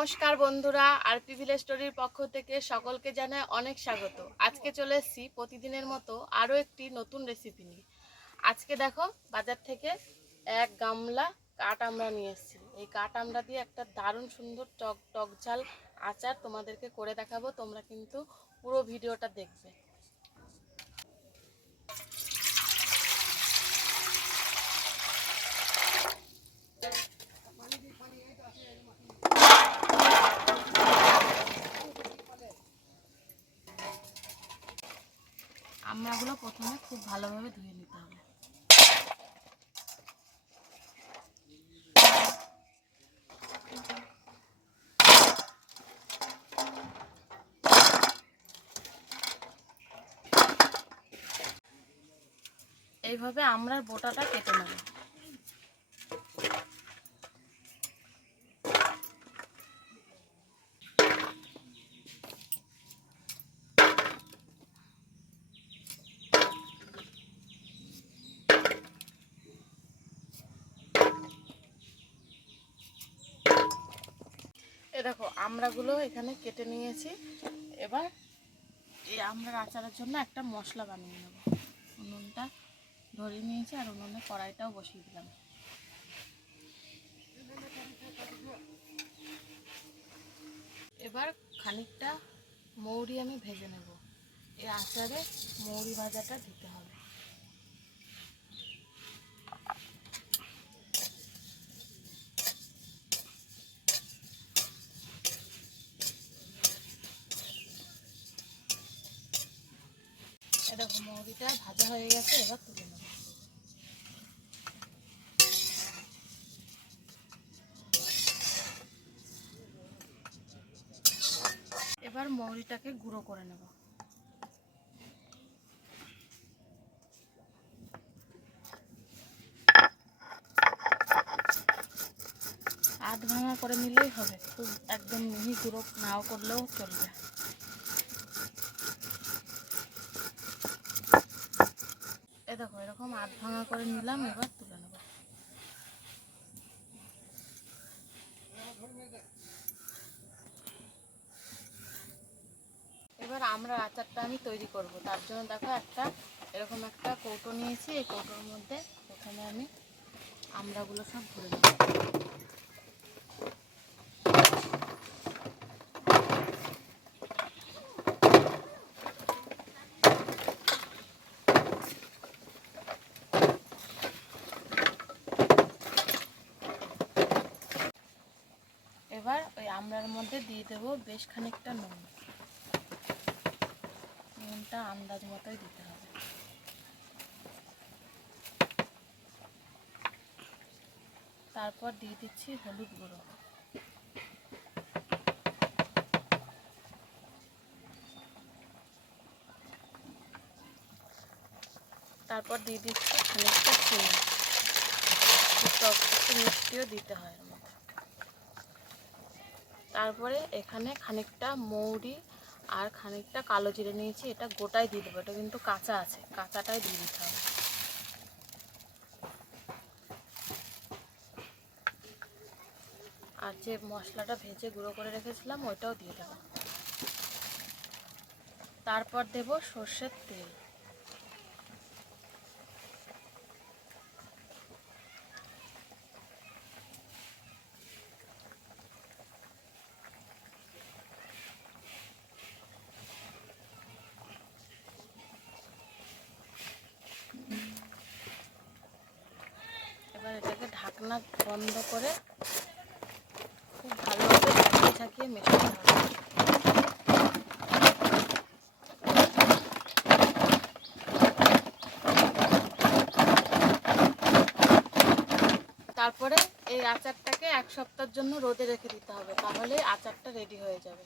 নমস্কার বন্ধুরা, RP village স্টোরির পক্ষ থেকে সকলকে জানাই অনেক স্বাগত। আজকে চলে এসেছি প্রতিদিনের মতো আরও একটি নতুন রেসিপি নিয়ে। আজকে দেখো বাজার থেকে এক গামলা কাঠ আমড়া নিয়ে এসেছি। এই কাঠ আমড়া দিয়ে একটা দারুণ সুন্দর টক ঝাল আচার তোমাদেরকে করে দেখাবো। তোমরা কিন্তু পুরো ভিডিওটা দেখবে। আমড়াগুলো প্রথমে খুব ভালোভাবে ধুয়ে নিতে হবে। এইভাবে আমড়ার বোটাটা কেটে নেব। দেখো আমড়াগুলো এখানে কেটে নিয়েছি। এবার এই আমড়ার আচারের জন্য একটা মশলা বানিয়ে নেব। উনুনটা ধরিয়ে নিয়েছি আর উনুনে কড়াইটাও বসিয়ে দিলাম। এবার খানিকটা মৌরি আমি ভেজে নেব। এই আচারে মৌরি ভাজাটা দিতে হবে। দেখো মৌরিটা ভাজা হয়ে গেছে, এবার তুলে নেব। এবার মৌরিটাকে গুঁড়ো করে নেব। আধ ভাঙা করে নিলেই হবে, খুব একদম মিহি গুঁড়ো নাও করলেও চলবে। দেখো এরকম আধ ভাঙা করে নিলাম, এবার তুলে নেব। এবার আমরা আচারটা আমি তৈরি করব। তার জন্য দেখো এরকম একটা কৌটো নিয়েছি। এই কৌটোর মধ্যে প্রথমে আমি আমড়াগুলো সব ভরে নেব। এবার ওই আমড়ার মধ্যে দিয়ে দেবো বেশ খানিকটা নুন। নুনটা আন্দাজ মতোই দিতে হবে। তারপর দিয়ে দিচ্ছি হলুদ গুঁড়ো। তারপর দিয়ে দিচ্ছি খানিকটা চিনি। টক একটু মিষ্টিও দিতে হয় এর মধ্যে। তারপরে এখানে খানিকটা মৌরি আর খানিকটা কালো জিরে নিয়েছি। এটা গোটাই দিয়ে দেবো, এটা কিন্তু কাঁচা আছে, কাঁচাটাই দিয়ে দিতে হবে। আর যে মশলাটা ভেজে গুঁড়ো করে রেখেছিলাম ওইটাও দিয়ে দেবো। তারপর দেব সর্ষের তেল। এবার এটাকে ঢাকনা বন্ধ করে খুব ভালোভাবে ঝাঁকিয়ে মেশাতে হবে। তারপরে এই আচারটাকে এক সপ্তাহের জন্য রোদে রেখে দিতে হবে, তাহলে আচারটা রেডি হয়ে যাবে।